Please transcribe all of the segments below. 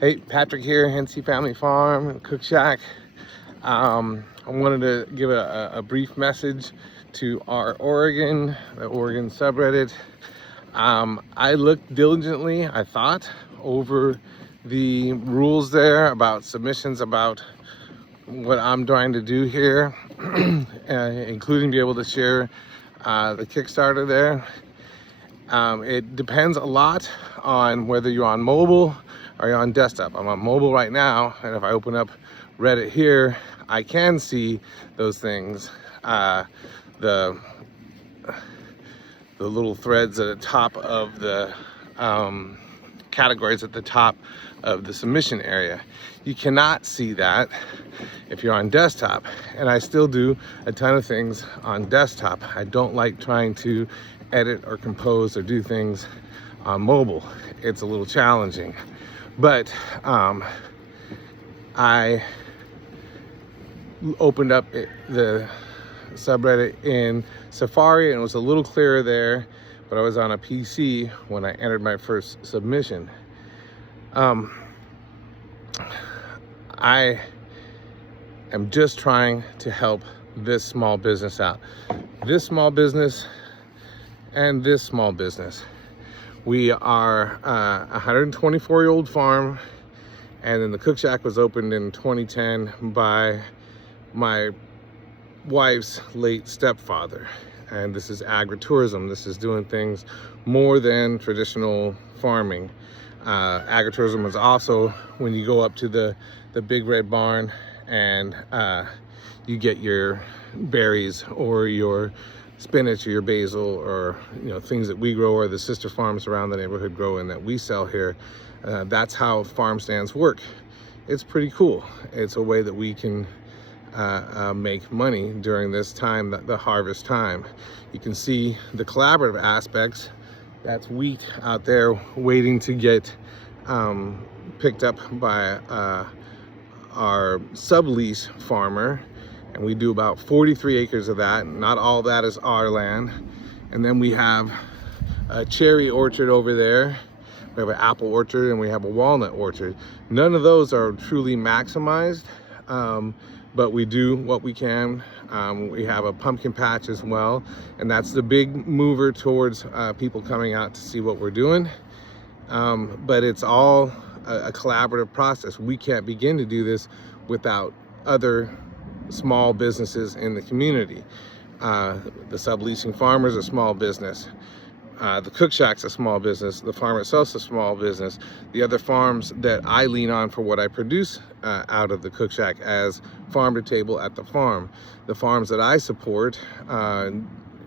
Hey, Patrick here, NC Family Farm and Cook Shack. I wanted to give a brief message to our the Oregon subreddit. I looked diligently, I thought, over the rules there about submissions, about what I'm trying to do here, including be able to share the Kickstarter there. It depends a lot on whether you're on mobile or you're on desktop. I'm on mobile right now, and if I open up Reddit here, I can see those things. The little threads at the top of the categories at the top of the submission area. You cannot see that if you're on desktop, and I still do a ton of things on desktop. I don't like trying to edit or compose or do things on mobile. It's a little challenging, but I opened up the subreddit in Safari and it was a little clearer there, but I was on a PC when I entered my first submission. I am just trying to help this small business out. This small business and this small business. We are a 124-year-old farm, and then the Cook Shack was opened in 2010 by my wife's late stepfather. And this is agritourism. This is doing things more than traditional farming. Agritourism is also when you go up to the big red barn and you get your berries or your spinach or your basil, or things that we grow or the sister farms around the neighborhood grow and that we sell here. That's how farm stands work. It's pretty cool. It's a way that we can make money during this time, the harvest time. You can see the collaborative aspects. That's wheat out there waiting to get picked up by our sublease farmer, and we do about 43 acres of that. Not all of that is our land. And then we have a cherry orchard over there. We have an apple orchard and we have a walnut orchard. None of those are truly maximized, but we do what we can. We have a pumpkin patch as well, and that's the big mover towards people coming out to see what we're doing. But it's all a collaborative process. We can't begin to do this without other small businesses in the community. The subleasing farmers are a small business. The Cook Shack's a small business. The farm itself's a small business. The other farms that I lean on for what I produce out of the Cook Shack as farm to table at the farm. The farms that I support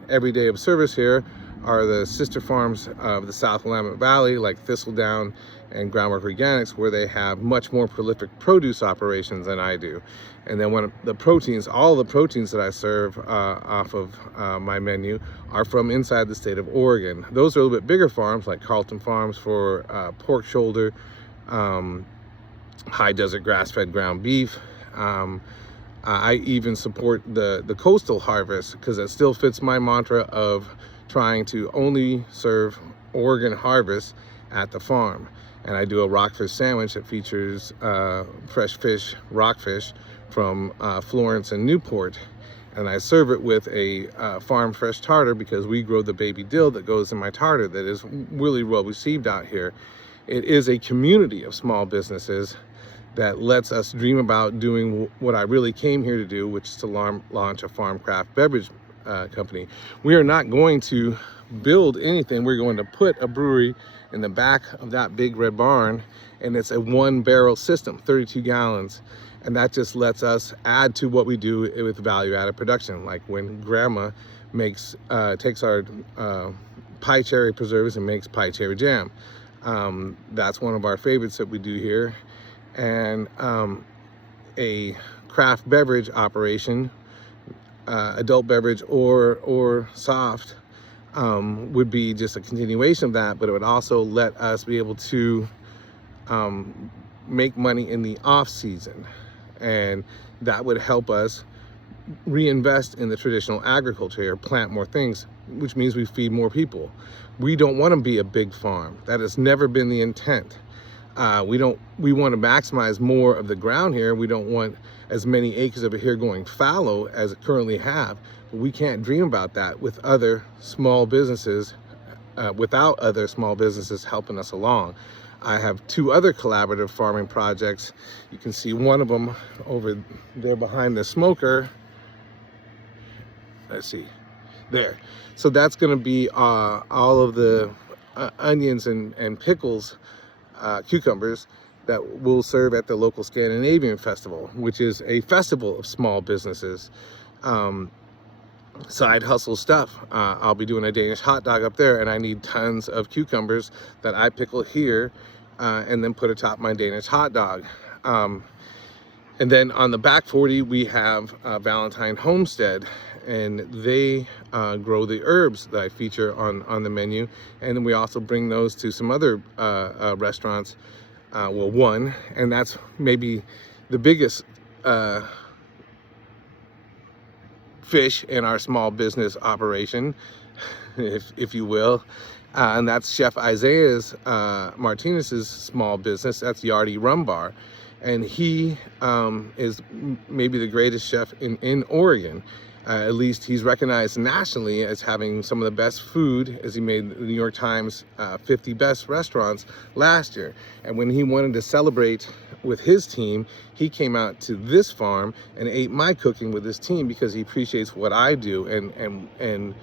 every day of service here are the sister farms of the South Willamette Valley, like Thistledown and Groundwork Organics, where they have much more prolific produce operations than I do. And then when the proteins, all the proteins that I serve off of my menu are from inside the state of Oregon. Those are a little bit bigger farms, like Carlton Farms for pork shoulder, high desert grass-fed ground beef. I even support the coastal harvest because it still fits my mantra of trying to only serve Oregon harvest at the farm. And I do a rockfish sandwich that features fresh fish, rockfish from Florence and Newport. And I serve it with a farm fresh tartar because we grow the baby dill that goes in my tartar that is really well received out here. It is a community of small businesses that lets us dream about doing what I really came here to do, which is to launch a farm craft beverage company. We are not going to build anything. We're going to put a brewery in the back of that big red barn, and it's a 1-barrel system, 32 gallons. And that just lets us add to what we do with value-added production. Like when grandma takes our pie cherry preserves and makes pie cherry jam. That's one of our favorites that we do here. And a craft beverage operation, adult beverage or soft, would be just a continuation of that, but it would also let us be able to make money in the off season, and that would help us reinvest in the traditional agriculture or plant more things, which means we feed more people. We don't want to be a big farm. That has never been the intent. We want to maximize more of the ground here. We don't want as many acres of it here going fallow as it currently have. But we can't dream about that with other small businesses, without other small businesses helping us along. I have 2 other collaborative farming projects. You can see one of them over there behind the smoker. Let's see, there. So that's going to be all of the onions and pickles, cucumbers, that will serve at the local Scandinavian Festival, which is a festival of small businesses. Side hustle stuff. I'll be doing a Danish hot dog up there, and I need tons of cucumbers that I pickle here and then put atop my Danish hot dog. And then on the back 40, we have Valentine Homestead, and they grow the herbs that I feature on the menu. And then we also bring those to some other restaurants. Well, one, and that's maybe the biggest fish in our small business operation, if you will. And that's Chef Isaiah's Martinez's small business. That's Yardie Rum Bar. And he is maybe the greatest chef in Oregon. At least he's recognized nationally as having some of the best food, as he made the New York Times 50 best restaurants last year. And when he wanted to celebrate with his team, he came out to this farm and ate my cooking with his team because he appreciates what I do, and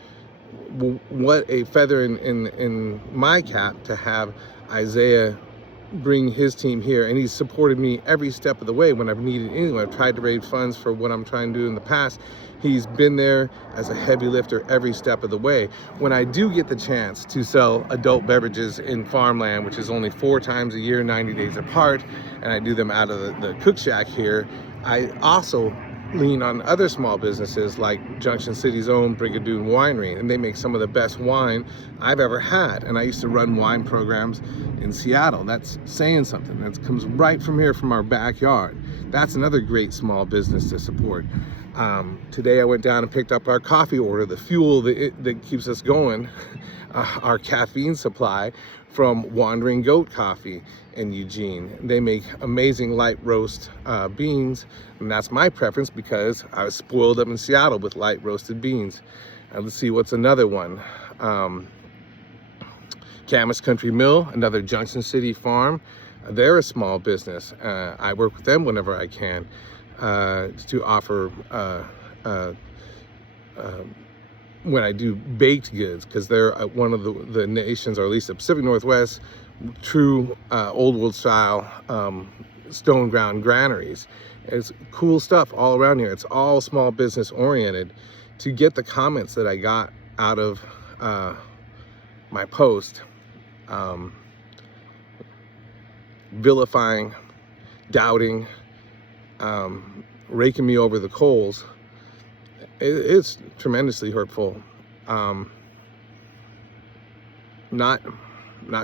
what a feather in my cap to have Isaiah bring his team here. And he's supported me every step of the way when I've needed anything. I've tried to raise funds for what I'm trying to do in the past. He's been there as a heavy lifter every step of the way. When I do get the chance to sell adult beverages in farmland, which is only 4 times a year, 90 days apart, and I do them out of the cook shack here, I also lean on other small businesses like Junction City's own Brigadoon Winery, and they make some of the best wine I've ever had. And I used to run wine programs in Seattle. That's saying something. That comes right from here, from our backyard. That's another great small business to support. Today I went down and picked up our coffee order, the fuel that keeps us going, our caffeine supply, from Wandering Goat Coffee in Eugene. They make amazing light roast beans, and that's my preference because I was spoiled up in Seattle with light roasted beans. Let's see, what's another one? Camas Country Mill, another Junction City farm. They're a small business. I work with them whenever I can to offer when I do baked goods, because they're one of the nation's, or at least the Pacific Northwest, true old world style stone ground granaries. It's cool stuff all around here. It's all small business oriented. To get the comments that I got out of my post, vilifying, doubting, raking me over the coals, it's tremendously hurtful. Not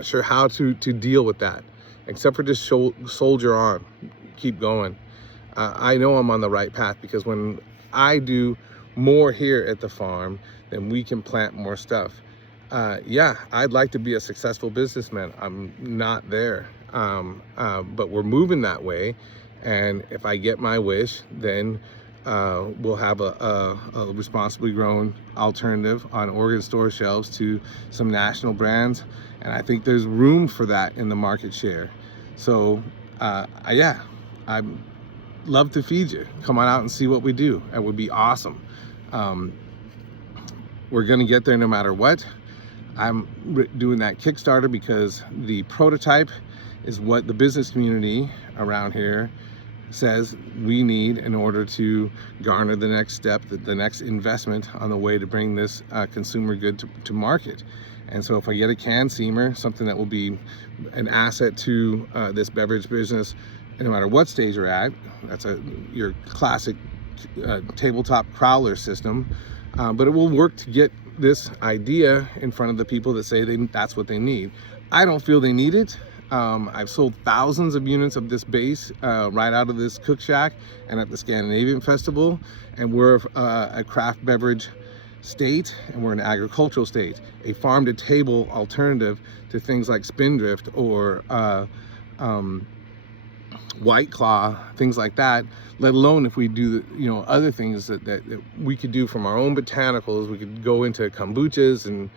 sure how to deal with that, except for just soldier on, keep going. I know I'm on the right path, because when I do more here at the farm, then we can plant more stuff. Yeah, I'd like to be a successful businessman. I'm not there, but we're moving that way. And if I get my wish, then we'll have a responsibly grown alternative on Oregon store shelves to some national brands. And I think there's room for that in the market share. So yeah, I'd love to feed you. Come on out and see what we do. It would be awesome. We're gonna get there no matter what. I'm doing that Kickstarter because the prototype is what the business community around here says we need in order to garner the next step, the next investment on the way to bring this consumer good to market. And so if I get a can seamer, something that will be an asset to this beverage business, no matter what stage you're at, that's your classic tabletop crowler system, but it will work to get this idea in front of the people that say that's what they need. I don't feel they need it. I've sold thousands of units of this base right out of this cook shack and at the Scandinavian Festival, and we're a craft beverage state, and we're an agricultural state, a farm to table alternative to things like Spindrift or White Claw, things like that, let alone if we do, other things that we could do from our own botanicals. We could go into kombuchas and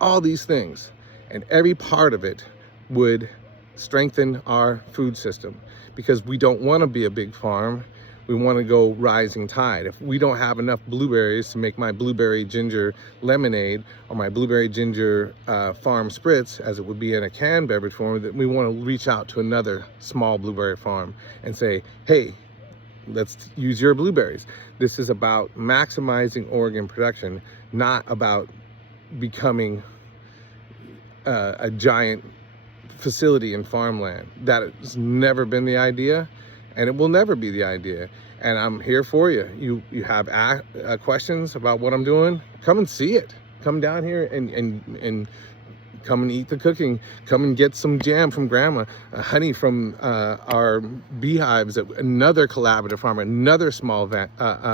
all these things, and every part of it would strengthen our food system, because we don't want to be a big farm. We want to go rising tide. If we don't have enough blueberries to make my blueberry ginger lemonade or my blueberry ginger farm spritz, as it would be in a canned beverage form, that we want to reach out to another small blueberry farm and say, hey, let's use your blueberries. This is about maximizing Oregon production, not about becoming a giant facility in farmland. That has never been the idea, and it will never be the idea. And I'm here for you. You have questions about what I'm doing? Come and see it. Come down here and come and eat the cooking. Come and get some jam from Grandma, honey from our beehives at another collaborative farm, another small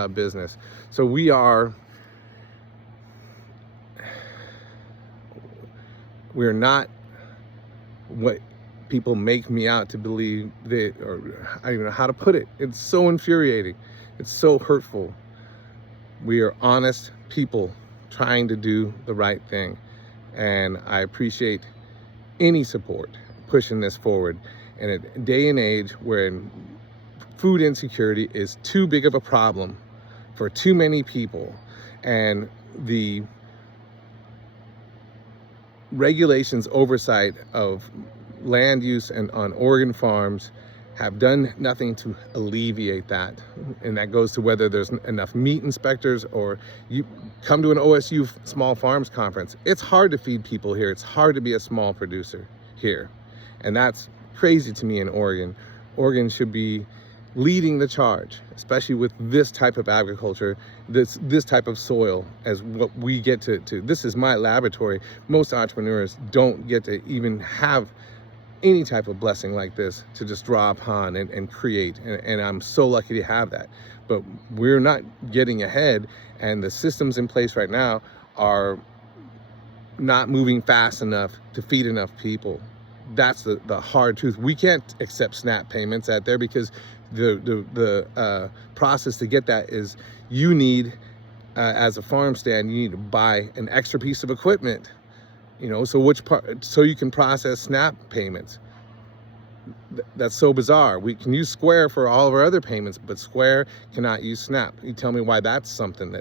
business. So we're not what people make me out to believe, or I don't even know how to put it. It's so infuriating. It's so hurtful. We are honest people trying to do the right thing. And I appreciate any support pushing this forward in a day and age where food insecurity is too big of a problem for too many people. And the regulations oversight of land use and on Oregon farms have done nothing to alleviate that. And that goes to whether there's enough meat inspectors, or you come to an OSU small farms conference. It's hard to feed people here. It's hard to be a small producer here. And that's crazy to me in Oregon. Oregon should be leading the charge, especially with this type of agriculture, this type of soil, as what we get to. This is my laboratory. Most entrepreneurs don't get to even have any type of blessing like this to just draw upon and create. And I'm so lucky to have that. But we're not getting ahead, and the systems in place right now are not moving fast enough to feed enough people. That's the hard truth. We can't accept SNAP payments out there, because the process to get that is you need, as a farm stand, you need to buy an extra piece of equipment, so you can process SNAP payments. That's so bizarre. We can use Square for all of our other payments, but Square cannot use SNAP. You tell me why that's something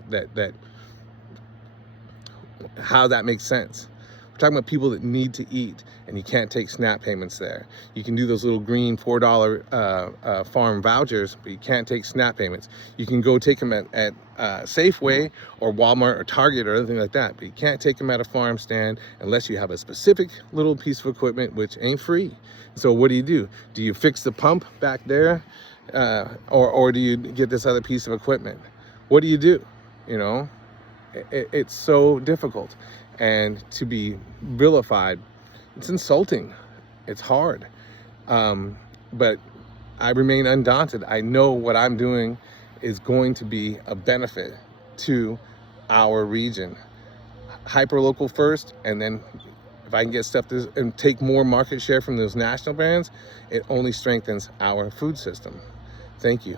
how that makes sense. We're talking about people that need to eat, and you can't take SNAP payments there. You can do those little green $4 farm vouchers, but you can't take SNAP payments. You can go take them at Safeway or Walmart or Target or anything like that, but you can't take them at a farm stand unless you have a specific little piece of equipment, which ain't free. So what do? Do you fix the pump back there, or do you get this other piece of equipment? What do you do? It's so difficult. And to be vilified, it's insulting. It's hard. But I remain undaunted. I know what I'm doing is going to be a benefit to our region. Hyperlocal first, and then if I can get stuff and take more market share from those national brands, it only strengthens our food system. Thank you.